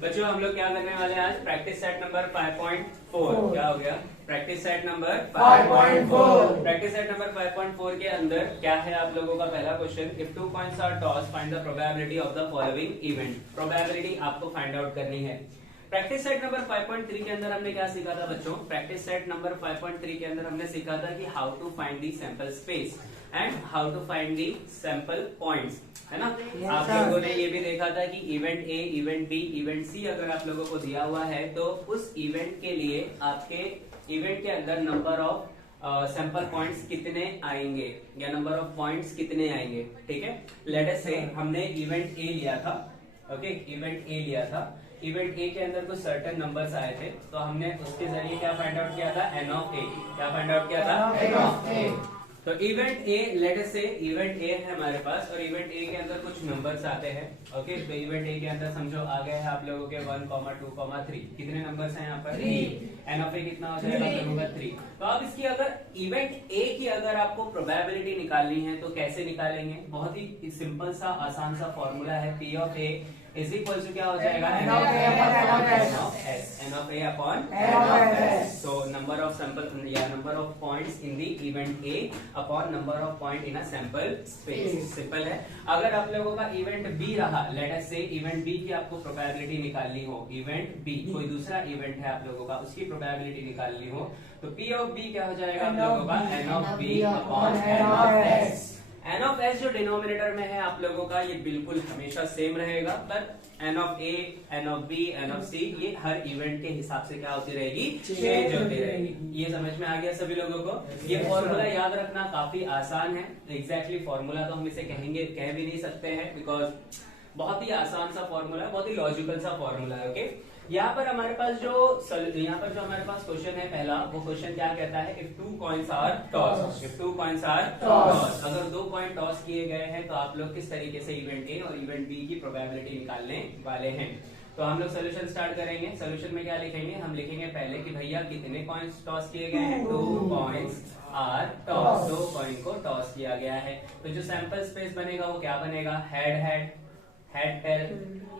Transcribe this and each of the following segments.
बच्चों हम लोग क्या करने वाले हैं आज? Practice set number 5.4। क्या हो गया? Practice set number 5.4। Practice set number 5.4 के अंदर क्या है आप लोगों का पहला question, if 2 coins are toss find the probability of the following event. Probability आपको फाइंड आउट करनी है। प्रैक्टिस सेट नंबर 5.3 के अंदर हमने क्या सीखा था बच्चों? प्रैक्टिस सेट नंबर 5.3 के अंदर हमने सीखा था कि how to find the sample space and how to find the sample points, है ना? आप लोगों ने ये भी देखा था कि event A, event B, event C अगर आप लोगों को दिया हुआ है तो उस इवेंट के लिए आपके इवेंट के अंदर नंबर ऑफ सैंपल पॉइंट्स कितने आएंगे या नंबर ऑफ पॉइंट्स कितने आएंगे। ठीक है, लेट अस से हमने इवेंट ए लिया था। ओके, इवेंट ए लिया था। इवेंट ए के अंदर कुछ सर्टेन नंबर्स आए थे तो हमने उसके जरिए क्या फाइंड आउट किया था? एन ऑफ ए। क्या फाइंड आउट किया था? एन ऑफ ए। तो event A, late us say event A है हमारे पास और इवेंट ए के अंदर कुछ नंबर्स आते हैं। ओके, तो इवेंट ए के अंदर समझो आ गए हैं आप लोगों के 1, 2, 3। कितने नंबर्स हैं यहाँ पर? 3। एन ऑफ ए कितना हो जाएगा आप लोगों का? 3। तो अब इसकी अगर इवेंट ए की अगर आपको प्रोबेबिलिटी निकालनी है तो कैसे निकालेंगे? बहुत ही सिंपल सा आसान सा फॉर्मूला है। P of A is equal to क्या हो जाएगा? N of S. N of A upon N of S. तो नंबर ऑफ सैंपल या number of points in the event A upon number of point in a sample space. Simple है। अगर आप लोगों का इवेंट बी रहा, let us say event B की आपको प्रोबेबिलिटी निकालनी हो, इवेंट बी कोई दूसरा इवेंट है आप लोगों का, उसकी प्रोबेबिलिटी निकालनी हो तो पी ऑफ बी क्या हो जाएगा आप लोगों का? N of B upon N of S. N of S जो डिनोमिनेटर में है आप लोगों का ये बिल्कुल हमेशा सेम रहेगा, पर n of A, n of B, n of C ये हर इवेंट के हिसाब से क्या होती रहेगी? चेंज होती रहेगी। ये समझ में आ गया सभी लोगों को? ये फॉर्मूला याद रखना काफी आसान है। एग्जैक्टली फॉर्मूला तो हम इसे कह भी नहीं सकते हैं बिकॉज बहुत ही आसान सा फॉर्मूला है, बहुत ही लॉजिकल सा फॉर्मूला है। ओके, यहाँ पर हमारे पास जो हमारे पास क्वेश्चन है पहला, वो क्वेश्चन क्या कहता है? If 2 coins are toss, if 2 coins are toss, अगर 2 कॉइन टॉस किए गए हैं तो आप लोग किस तरीके से इवेंट ए और इवेंट बी की प्रोबेबिलिटी निकालने वाले हैं। तो हम लोग सोल्यूशन स्टार्ट करेंगे। सोल्यूशन में क्या लिखेंगे? हम लिखेंगे पहले कि भैया कितने कॉइन्स टॉस किए गए हैं? 2 कॉइन्स आर टॉस। 2 कॉइन को टॉस किया गया है तो जो सैंपल स्पेस बनेगा वो क्या बनेगा? Head head, head tail,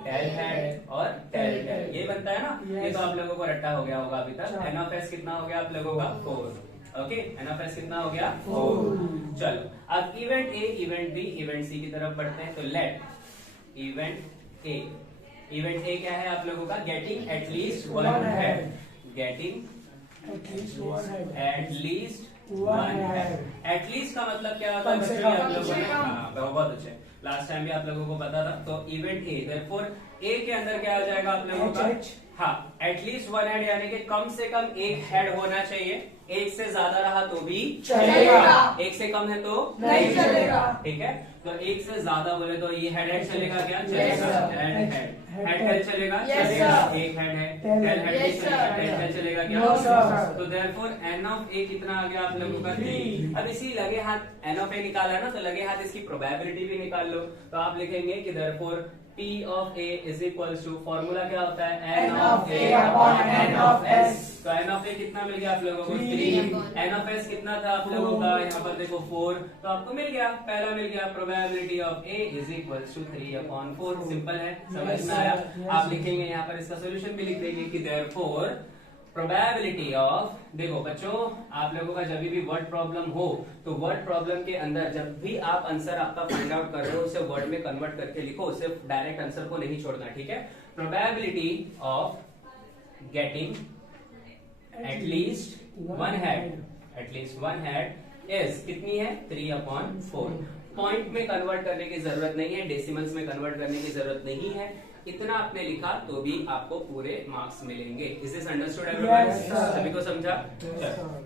tail head और टेल टेल, ये बनता है ना? ये तो आप लोगों को रट्टा हो गया होगा अभी तक। एन ऑफ एस कितना हो गया आप लोगों का? 4। ओके, एन ऑफ एस कितना हो गया? 4। चलो अब event A, event B, event C की तरफ बढ़ते हैं। तो let event A, event A क्या है आप लोगों का? Getting at least 1 head, getting at least 1 head. At least का मतलब क्या होता है बच्चों? आप लोगों ने बहुत अच्छे, लास्ट टाइम भी आप लोगों को पता था। तो इवेंट ए, देयरफॉर ए के अंदर क्या हो जाएगा आप लोगों का? हाँ, एटलीस्ट 1 हेड यानी कि कम से कम 1 हेड होना चाहिए। 1 से ज्यादा रहा तो भी चलेगा, 1 से कम है तो नहीं चलेगा। ठीक है, तो 1 से ज्यादा बोले तो ये हेड हेड चलेगा क्या? चलेगा। हेड हेड, हेड हेड चलेगा? चलेगा। 1 हेड है, टेल हेड भी चलेगा, टेल हेड चलेगा क्या? तो देयरफॉर एन ऑफ ए कितना आ गया आप लोगों का? 3। अब इसी लगे हाथ एन ऑफ ए निकाला ना, तो लगे हाथ इसकी प्रोबेबिलिटी भी निकाल लो। तो आप लिखेंगे कि therefore P of A is equals to formula क्या होता है? N of A upon N of S। तो N of A कितना मिल गया आप लोगों को? 3। N of S कितना था आप लोगों का? यहाँ पर देखो 4। तो आपको मिल गया, पहला मिल गया। Probability of A is equals to 3 upon 4। Simple है, समझ में आया? आप लिखेंगे यहाँ पर इसका सोल्यूशन भी लिख देंगे कि देयरफॉर प्रोबेबिलिटी ऑफ, देखो बच्चों आप लोगों का जब भी वर्ड प्रॉब्लम हो तो वर्ड प्रॉब्लम के अंदर जब भी आप आंसर आपका फाइंड आउट कर रहे हो उसे वर्ड में कन्वर्ट करके लिखो, सिर्फ डायरेक्ट आंसर को नहीं छोड़ना। ठीक है, probability of getting at least 1 head, at least 1 head is कितनी है? 3 अपॉन 4। पॉइंट में कन्वर्ट करने की जरूरत नहीं है, डेसिमल्स में कन्वर्ट करने की जरूरत नहीं है। इतना आपने लिखा तो भी आपको पूरे मार्क्स मिलेंगे। Is this understood everyone? सभी को समझा?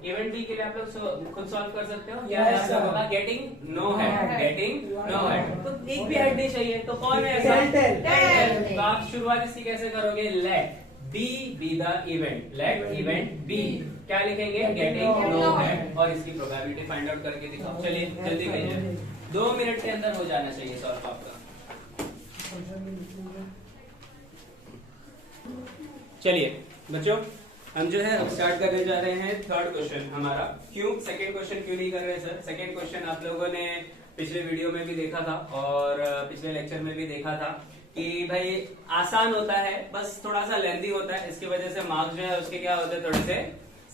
इवेंट बी के लिए आप लोग खुद सॉल्व कर सकते हो। क्या है आप लोगों का? Getting no head, getting no head, तो एक भी हेड नहीं चाहिए। तो कौन है ऐसा? तो आप शुरुआत इसकी कैसे करोगे? Let B be the event, let event B क्या लिखेंगे? गेटिंग नो हेड, और इसकी प्रोबेबिलिटी फाइंड आउट करके दिखाओ। चलिए जल्दी कीजिए, 2 मिनट के अंदर हो जाना चाहिए सॉल्व आपका। चलिए बच्चों हम जो है अब स्टार्ट करने जा रहे हैं थर्ड क्वेश्चन हमारा। क्यों सेकंड क्वेश्चन क्यों नहीं कर रहे सर? सेकंड क्वेश्चन आप लोगों ने पिछले वीडियो में भी देखा था और पिछले लेक्चर में भी देखा था कि भाई आसान होता है, बस थोड़ा सा लेंथी होता है, इसकी वजह से मार्क्स जो है उसके क्या होते हैं, थोड़े से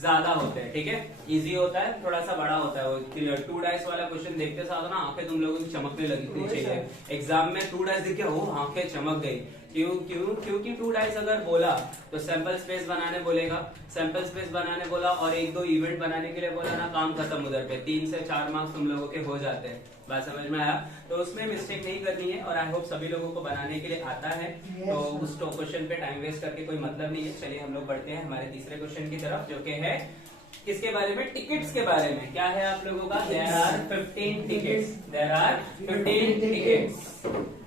ज्यादा होते हैं, ठीक है। इजी होता है, थोड़ा सा बड़ा होता है। वो 2 डाइस वाला क्वेश्चन देखते साथ ना आंखें तुम लोगों की चमकने लगनी चाहिए। एग्जाम में 2 डाइस दिख गया, वो आंखें चमक गई। क्योंकि 2 डाइस अगर बोला तो सैंपल स्पेस बनाने बोलेगा, सैंपल स्पेस बनाने बोला और 1-2 इवेंट बनाने के लिए बोला ना, काम खत्म उधर पे। 3 से 4 मार्क्स तुम लोगों के हो जाते हैं। बात समझ में आया? तो उसमें मिस्टेक नहीं करनी है और आई होप सभी लोगों को बनाने के लिए आता है। तो उस क्वेश्चन पे टाइम वेस्ट करके कोई मतलब नहीं है। चलिए हम लोग बढ़ते हैं हमारे तीसरे क्वेश्चन की तरफ, जो कि है किसके बारे में, टिकट्स के बारे में। क्या है आप लोगों का, there are 15 tickets, there are 15 tickets,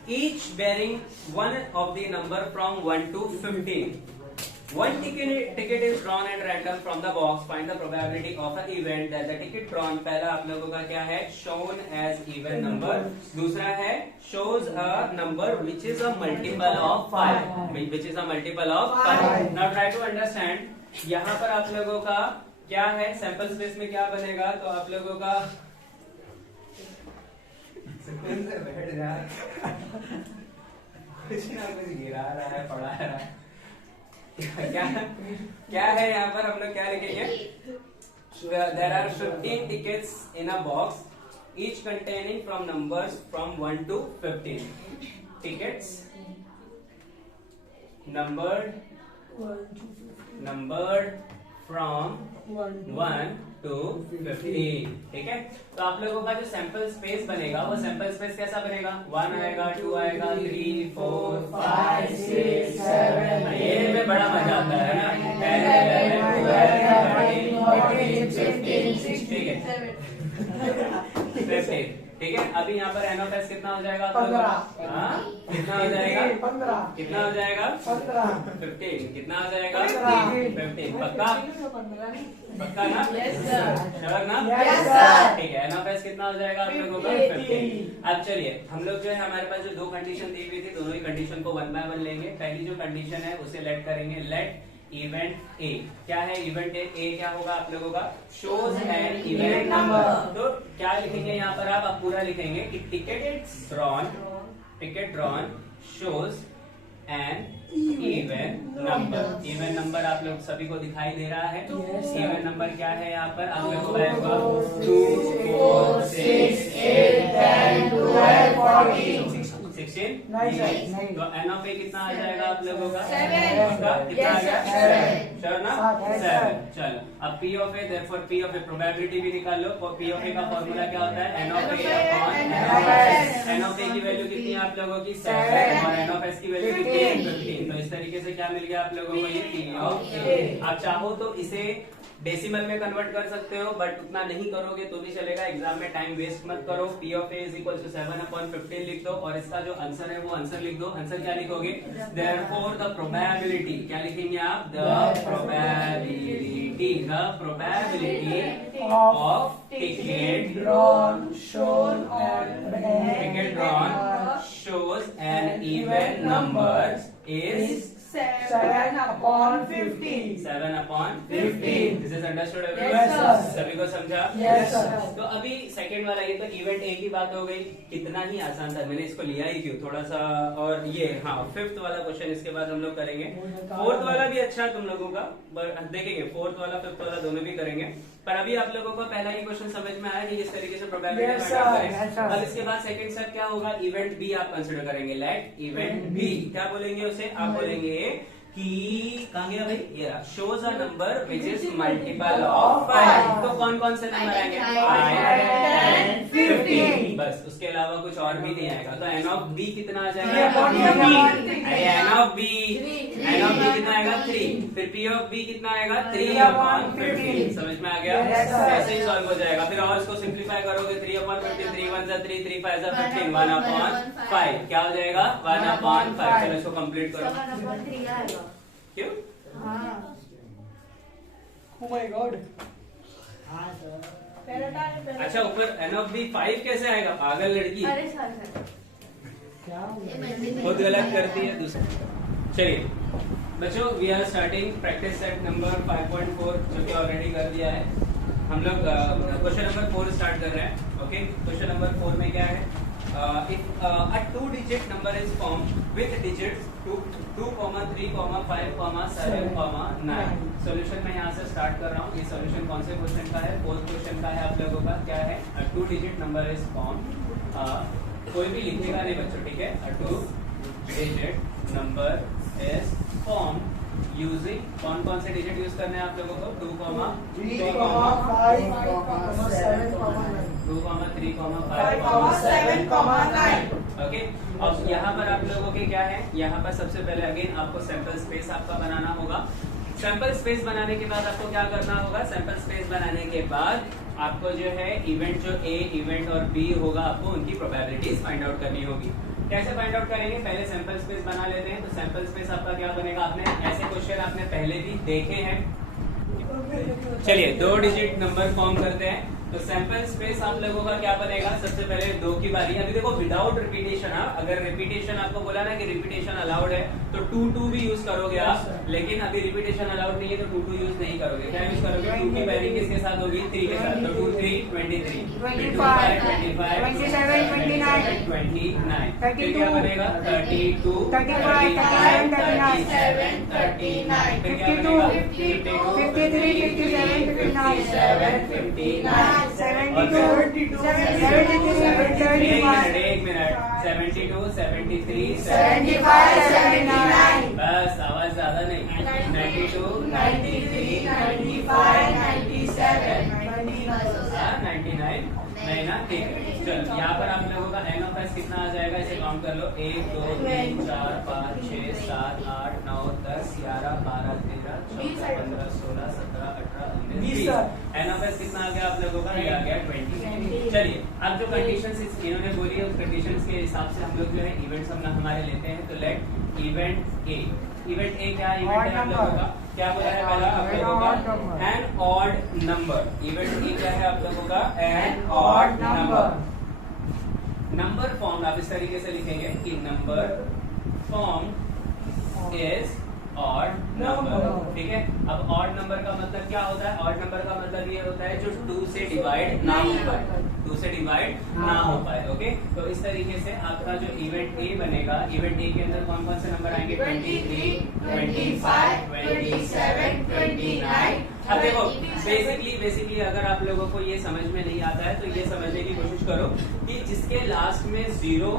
each bearing one of the number from 1 to 15. One ticket is drawn at random from the box. Find the probability of an event that the ticket drawn. पहला आप लोगों का क्या है, shown as even number. दूसरा है shows a number which is a multiple of 5. Which is a multiple of 5. Now try to understand. यहाँ पर आप लोगों का क्या है, सैंपल स्पेस में क्या बनेगा, तो आप लोगों का बैठ जा, कुछ ना कुछ गिरा रहा है, पढ़ा रहा है, क्या है यहाँ पर हम लोग क्या लिखेंगे, there are 15 tickets in a box, each containing from numbers from 1 to 15. Tickets numbered from 1 to 15, ठीक है। तो आप लोगों का जो सैंपल स्पेस बनेगा वो सैंपल स्पेस कैसा बनेगा, 1 आएगा, 2 आएगा, 3, 4, 5, 6, 7, ये में बड़ा मजा आता है ना, 10, 11, 12, 13, 14, 15, ठीक है, 15, ठीक है। अभी यहाँ पर एन ऑफ एस कितना हो जाएगा, 15, कितना हो जाएगा, 15, कितना हो जाएगा, 15, कितना हो जाएगा, 15, पक्का पक्का ना, श्योर ना, ठीक है। एन ऑफ एस कितना हो जाएगा आप लोगों का, 15। अब चलिए हम लोग जो है, हमारे पास जो 2 कंडीशन दी हुई थी, दोनों ही कंडीशन को 1 बाय 1 लेंगे। पहली जो कंडीशन है उसे लेट करेंगे, लेट इवेंट ए। क्या है इवेंट ए, क्या होगा आप लोगों का, शोज एन इवेंट नंबर। तो क्या लिखेंगे यहाँ पर आप पूरा लिखेंगे कि ticket drawn shows an event number. Event number आप लोग सभी को दिखाई दे रहा है। इवेंट नंबर क्या है यहाँ पर आप लोग को आएगा 2, 4, 6, 8, 10, 12, 14, 16, 19। तो एन ऑफ ए कितना आ जाएगा आप लोगों का, 7, कितना आ गया, 7, श्योर ना, 7। चलो अब P of A, therefore P of A probability भी निकाल लो। पी ऑफ ए का फॉर्मूला क्या होता है, n of A upon N of S. N of A की वैल्यू कितनी है आप लोगों की, 7, और एन ऑफ एस की वैल्यू कितनी है, 15। तो इस तरीके से क्या मिल गया आप लोगों को, ये पी ऑफ ए। आप चाहो तो इसे डेसिमल में कन्वर्ट कर सकते हो, बट उतना नहीं करोगे तो भी चलेगा, एग्जाम में टाइम वेस्ट मत करो। P of A is equal to 7/15 लिख दो और इसका जो आंसर है वो आंसर लिख दो। आंसर क्या लिखोगे, therefore the probability, क्या लिखेंगे आप, the probability of ticket drawn shows an even number is 7/15. 7/15. This is understood everyone? Yes, sir. सभी को समझा? Yes, sir. तो अभी सेकंड वाला, ये तो इवेंट ए की बात हो गई, कितना ही आसान था, मैंने इसको लिया ही क्यों थोड़ा सा। और ये हाँ 5th वाला क्वेश्चन इसके बाद हम लोग करेंगे। 4th वाला भी अच्छा है तुम लोगों का, देखेंगे 4th वाला 5th वाला दोनों भी करेंगे। पर अभी आप लोगों को पहला ही क्वेश्चन समझ में आया कि इस तरीके से प्रोबेबिलिटी फाइंड आउट करें। अब इसके बाद सेकंड स्टेप क्या होगा, इवेंट बी आप कंसीडर करेंगे। लेट इवेंट बी, क्या बोलेंगे उसे, आप बोलेंगे कि कहाँ गया भाई, ये shows a number which is multiple of 5। तो कौन कौन से नंबर आएंगे, 5, 10, 15, बस, उसके अलावा कुछ और भी नहीं आएगा। तो एन ऑफ बी कितना आ जाएगा, एन ऑफ बी कितना आएगा, 3। फिर पी ऑफ बी कितना आएगा, 3/15। समझ में आ गया, ऐसे ही सॉल्व हो जाएगा। फिर और इसको सिंप्लीफाई करोगे, 3/15, 3 1 3, 3 5 15, 1/5 क्या हो जाएगा, 1/5। चलो इसको कंप्लीट करो। क्यों, Oh my God. अच्छा ऊपर एन ऑफ बी 5 कैसे आएगा, पागल लड़की, बहुत गलत करती है दूसरा। चलिए बच्चों, we are starting practice set number 5.4, जो कि ऑलरेडी कर दिया है हम लोग। क्वेश्चन नंबर 4 स्टार्ट कर रहे हैं। ओके, क्वेश्चन नंबर 4 में क्या है, if a 2-digit number is formed with digits 2, 3, 5, 7, 9. Solution मैं यहाँ से स्टार्ट कर रहा हूँ. ये सॉल्यूशन कौन से क्वेश्चन का है? फोर्थ क्वेश्चन का है. आप लोगों का क्या है? A 2-digit number is formed. कोई भी लिखेगा नहीं बच्चों, ठीक है? A 2-digit number is formed using कौन कौन से डिजिट यूज करने हैं आप लोगों को? 2, 3, 5, 7, 9. ओके. अब यहाँ पर आप लोगों के क्या है? यहाँ पर सबसे पहले अगेन आपको सैंपल स्पेस आपका बनाना होगा. सैंपल स्पेस बनाने के बाद आपको क्या करना होगा? सैंपल स्पेस बनाने के बाद आपको जो है इवेंट जो ए, इवेंट और बी होगा, आपको उनकी प्रोबेबिलिटीज फाइंड आउट करनी होगी. कैसे फाइंड आउट करेंगे? पहले सैंपल स्पेस बना लेते हैं. तो सैंपल स्पेस आपका क्या बनेगा? आपने ऐसे क्वेश्चन आपने पहले भी देखे हैं. चलिए 2 डिजिट नंबर फॉर्म करते हैं. तो सैंपल स्पेस आप लोगों का क्या बनेगा? सबसे पहले 2 की बारी. अभी देखो विदाउट रिपीटेशन. अगर रिपीटेशन आपको बोला ना कि रिपीटेशन अलाउड है तो 2 भी यूज करोगे आप, लेकिन अभी रिपीटेशन अलाउड नहीं है तो 2 यूज नहीं करोगे. क्या यूज करोगे? 2 की बारी किसके साथ होगी? 3 के साथ. तो 2, 3, 23, 25, 27, 29. फिर क्या बनेगा? 32, 35, 37, 39. फिर क्या बनेगा? 52, 53, 57, 59, 59. 72, 73, 75, 79. बस आवाज ज्यादा नहीं. 92, 93, 95, 97, 99. नहीं ना? ठीक है. चलो यहाँ पर आप लोगों का एन ऑफ एस कितना आ जाएगा? इसे काउंट कर लो. 1, 2, 3, 4, 5, 6, 7, 8, 9, 10, 11, 12, 13, 14, 15, 16, 17, 18, 19, 20. एन ऑफ एस कितना आ गया आप लोगों का? ये आ गया 20. चलिए अब जो कंडीशंस इन्होंने बोली है उस कंडीशंस के हिसाब से हम लोग जो है इवेंट्स हम हमारे लेते हैं. तो let event A. Event A क्या इवेंट है आप लोगों का? क्या बोला है पहला आप लोगों का? An odd number. Event A क्या है आप लोगों का? An odd number. Number form आप इस तरीके से लिखेंगे कि number form is odd number. ठीक है. अब ऑड नंबर का मतलब क्या होता है? ऑड नंबर का मतलब ये होता है जो 2 से डिवाइड ना हो पाए. 2 से डिवाइड ना हो पाए. ओके. तो इस तरीके से आपका जो इवेंट ए बनेगा, इवेंट ए के अंदर कौन कौन से नंबर आएंगे? 23, 25, 27, 29. अब देखो बेसिकली अगर आप लोगों को ये समझ में नहीं आता है तो ये समझने की कोशिश करो कि जिसके लास्ट में 0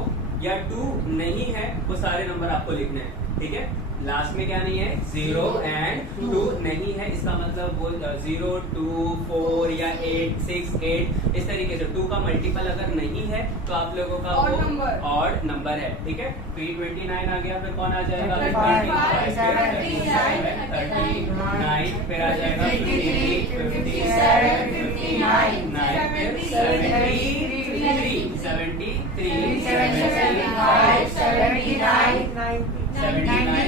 या 2 नहीं है वो सारे नंबर आपको लिखने हैं. ठीक है. लास्ट में क्या नहीं है? 0 एंड 2 नहीं है. इसका मतलब वो 0, 2, 4 या 8, 6, 8 इस तरीके से 2 का मल्टीपल अगर नहीं है तो आप लोगों का वो ऑड नंबर है. ठीक है. तो 29 आ गया. फिर कौन आ जाएगा? 39. फिर आ जाएगा 53, 57, 59, 73, 75, 79,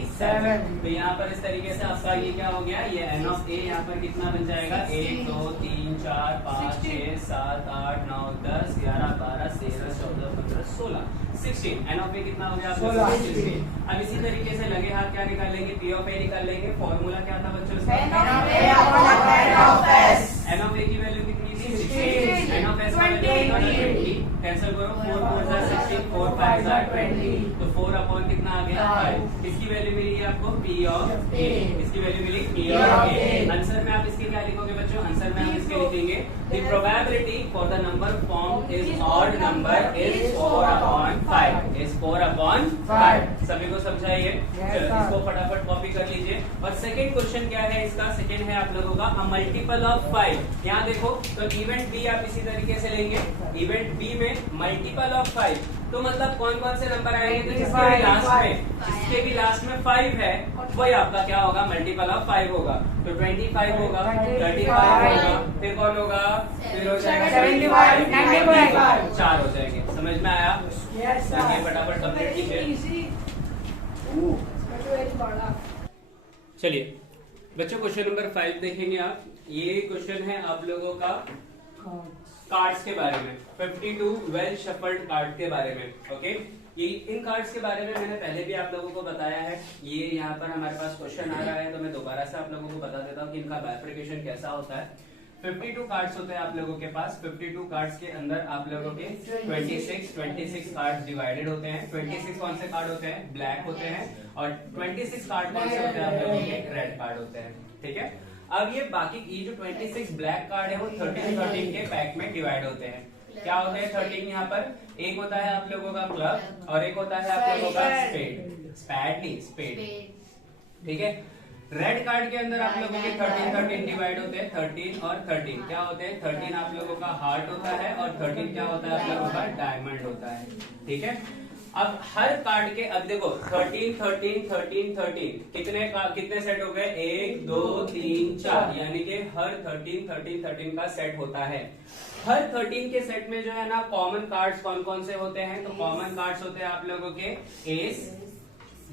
97. तो यहाँ पर इस तरीके से आपका ये क्या हो गया? ये एन ऑफ ए यहाँ पर कितना बन जाएगा? 1, 2, 3, 4, 5, 6, 7, 8, 9, 10, 11, 12, 13, 14, 15, 16, 16. एन ऑफ ए कितना हो गया? 16. अब इसी तरीके से लगे हाथ क्या निकालेंगे? पी ऑफ ए निकाल लेंगे. फॉर्मूला क्या था बच्चों? एन ऑफ ए की वैल्यू कितनी थी? 16. एन ऑफ एस की वैल्यू 20. कैंसिल करो. 4 4 16, 4 5 20. तो 4 अपॉन कितना आ गया? 5. इसकी वैल्यू मिली है आपको पी ऑफ ए. इसकी वैल्यू मिली पी ऑफ ए. आंसर में आप इसके क्या लिखोगे बच्चों? आंसर में आप इसके लिखेंगे the probability for the number form is odd number is 4 upon 5. Is 4 upon 5. सभी को समझाइए. चलो इसको फटाफट कॉपी कर लीजिए. और सेकंड क्वेश्चन क्या है इसका? सेकंड है आप लोगों का अ मल्टीपल ऑफ 5. यहाँ देखो तो इवेंट बी आप इसी तरीके से लेंगे. इवेंट बी में मल्टीपल ऑफ 5 तो मतलब कौन कौन से नंबर आएंगे? तो जिसके भी लास्ट में 5 है वही आपका क्या होगा? मल्टीपल ऑफ 5 होगा. तो 25 होगा, 35 होगा, फिर कौन होगा? फिर हो जाएगा 75, 95. 4 हो जाएंगे. समझ में आया? फटाफट कंप्लीट कीजिए. चलिए बच्चों क्वेश्चन नंबर 5 देखेंगे आप. ये क्वेश्चन है आप लोगों का कार्ड्स के बारे में. 52 वेल शफल्ड कार्ड के बारे में. ओके. ये इन कार्ड्स के बारे में मैंने पहले भी आप लोगों को बताया है. ये यहाँ पर हमारे पास क्वेश्चन आ रहा है तो मैं दोबारा से आप लोगों को बता देता हूँ कि इनका बाइफर्केशन कैसा होता है. 52 कार्ड्स होते हैं आप लोगों के पास। 52 कार्ड्स के अंदर आप लोगों के 26 कार्ड्स डिवाइडेड होते हैं। 26 कौन से कार्ड होते हैं? ब्लैक होते हैं। और 26 कार्ड कौन से होते हैं आप लोगों के? रेड कार्ड होते हैं। ठीक है, अब ये बाकी ये जो 26 ब्लैक कार्ड है वो 13 के पैक में डिवाइड होते हैं। क्या होता है 13 यहाँ पर? एक होता है आप लोगों का क्लब और एक होता है आप लोगों का स्पेड। स्पैड नहीं, स्पेड। ठीक है, रेड कार्ड के अंदर आप लोगों के 13 डिवाइड होते हैं। 13 और 13 क्या होते हैं? 13 आप लोगों का हार्ट होता है और 13 क्या होता है आप लोगों का? डायमंड होता है। ठीक है, अब हर कार्ड के, अब देखो 13 13 13 13 कितने सेट हो गए? 1 2 3 4, यानी कि हर 13 13 13 का सेट होता है। हर 13 के सेट में जो है ना कॉमन कार्ड्स कौन कौन से होते हैं? तो कॉमन कार्ड्स होते हैं आप लोगों के एस,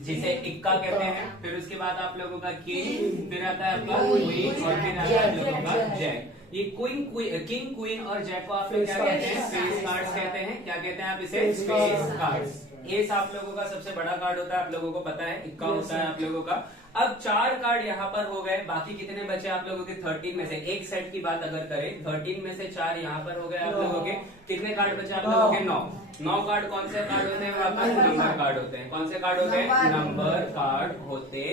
जिसे इक्का कहते हैं, फिर उसके बाद आप लोगों का किंग, फिर आता है आपका क्वीन और फिर आता है आप लोगों का जैक। ये किंग क्वीन और जैक को आप लोग क्या कहते हैं? स्पेस कार्ड्स कहते हैं। क्या कहते हैं आप इसे? Space cards. एस आप लोगों का सबसे बड़ा कार्ड होता है, आप लोगों को पता है। इक्का होता है आप लोगों का। अब 4 कार्ड यहाँ पर हो गए, बाकी कितने बचे आप लोगों के? 13 में से एक सेट की बात अगर करें, 13 में से 4 यहाँ पर हो गए आप लोगों के। कितने कार्ड बचे आप लोगों के? 9 कार्ड कौन से कार्ड होते हैं? वहां पर नंबर कार्ड होते हैं। कौन से कार्ड होते हैं? नंबर कार्ड होते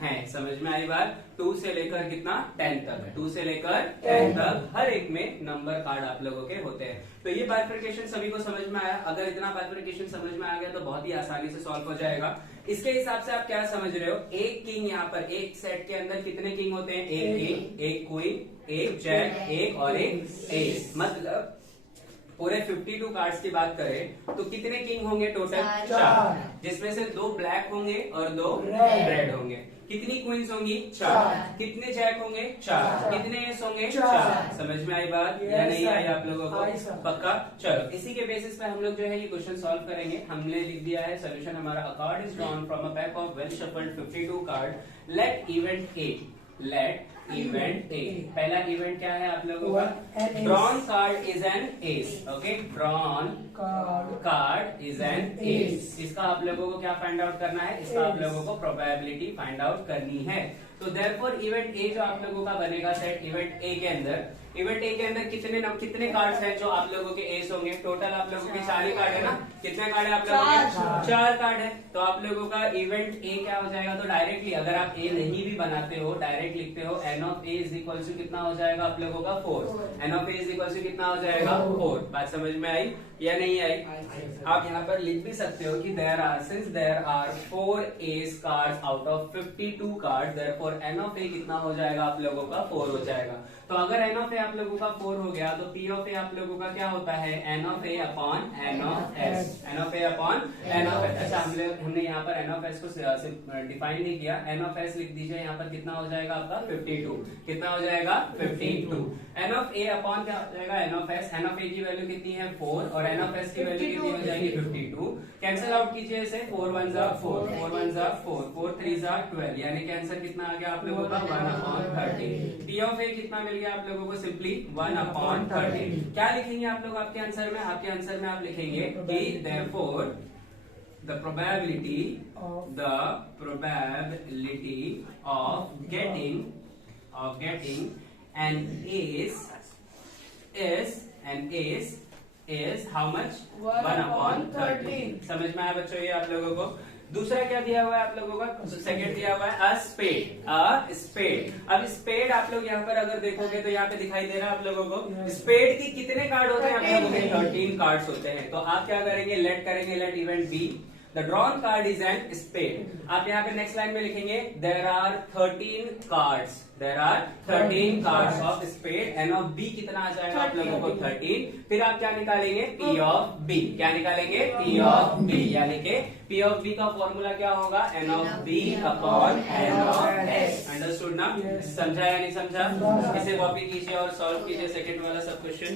हैं। समझ में आई बात? 2 से लेकर कितना? 10 तक। 2 से लेकर 10 तक हर एक में नंबर कार्ड आप लोगों के होते हैं। तो ये बाइफरकेशन सभी को समझ में आया? अगर इतना बाइफरकेशन समझ में आ गया तो बहुत ही आसानी से सॉल्व हो जाएगा। इसके हिसाब से आप क्या समझ रहे हो? एक किंग, यहाँ पर एक सेट के अंदर कितने किंग होते हैं? एक किंग, एक क्वीन, एक जैक, एक और एक एस। मतलब पूरे 52 कार्ड्स की बात करें तो कितने किंग होंगे टोटल? 4, जिसमें से 2 ब्लैक होंगे और 2 रेड होंगे। कितनी क्वींस होंगी? 4। कितने जैक होंगे? 4। कितने एस होंगे? 4। समझ में आई बात या नहीं आई आप लोगों को? पक्का? चलो, इसी के बेसिस पे हम लोग जो है ये क्वेश्चन सॉल्व करेंगे। हमने लिख दिया है सोल्यूशन हमारा। A card is drawn from a pack of well shuffled 52 card. Let event A, let event A, पहला इवेंट क्या है आप लोगों का? Drawn card is an ace. Okay, drawn card is an ace. इसका आप लोगों को क्या फाइंड आउट करना है? इसका आप लोगों को प्रोबेबिलिटी फाइंड आउट करनी है। तो देयरफॉर इवेंट ए जो आप लोगों का बनेगा सेट, इवेंट ए के अंदर, इवेंट ए के अंदर कितने कार्ड्स हैं जो आप लोगों के एस होंगे? टोटल आप लोगों के 4 ही कार्ड है ना? कितने कार्ड है आप लोगों के? 4 कार्ड है। तो आप लोगों का इवेंट ए क्या हो जाएगा? तो डायरेक्टली अगर आप ए नहीं भी बनाते हो, डायरेक्ट लिखते हो, n of A is equal to कितना हो जाएगा आप लोगों का? 4। N of A is equal to कितना हो जाएगा? 4। बात समझ में आई या नहीं आई? आप यहाँ पर लिख भी सकते हो कि since there are 4 ace cards out of 52 cards, therefore n of a कितना हो जाएगा आप लोगों का? 4 हो जाएगा। तो अगर n of a आप लोगों का 4 हो गया तो p of a आप लोगों का क्या होता है? n of a upon n of s। n of a upon n of s। अच्छा, हमने यहाँ पर n of s को डिफाइन नहीं किया। n of s लिख दीजिए यहाँ पर। कितना हो जाएगा आपका? 52। कितना हो जाएगा? 52। n of a upon क्या हो जाएगा? n of s। n of a की वैल्यू कितनी है? 4 और n of s की वैल्यू कितनी हो जाएगी? 52। कैंसिल आउट कीजिए इसे। 4 1 जा 4, 4 1 जा 4, 4 3 जा 12, यानी कि आंसर कितना आ गया आप लोगों का? 1/30। टी ऑफ ए कितना मिल गया आप लोगों को? सिंपली 1/30। क्या लिखेंगे आप लोग आपके आंसर में? आपके आंसर में आप लिखेंगे कि therefore the probability of getting an ace is how much? 1/30। समझ में आया बच्चों ये आप लोगों को? दूसरा क्या दिया हुआ है आप लोगों का? सेकंड दिया हुआ है अ स्पेड। अब स्पेड आप लोग यहाँ पर अगर देखोगे तो यहाँ पे दिखाई दे रहा है आप लोगों को? स्पेड की कितने कार्ड होते हैं आप लोगों के? 13 कार्ड्स होते हैं। तो आप क्या करेंगे? Let event B, the drawn card is an spade. आप यहाँ पे नेक्स्ट लाइन में लिखेंगे there are 13 cards, there are 13 cards of spade. N of B कितना आ जाएगा आप लोगों को? 13। फिर आप क्या निकालेंगे? P of B. क्या निकालेंगे? पी ऑफ बी, यानी कि पी ऑफ बी का फॉर्मूला क्या होगा? N of B upon N of S. Understood ना? समझा या नहीं समझा? इसे कॉपी कीजिए और सॉल्व कीजिए सेकंड वाला सब क्वेश्चन।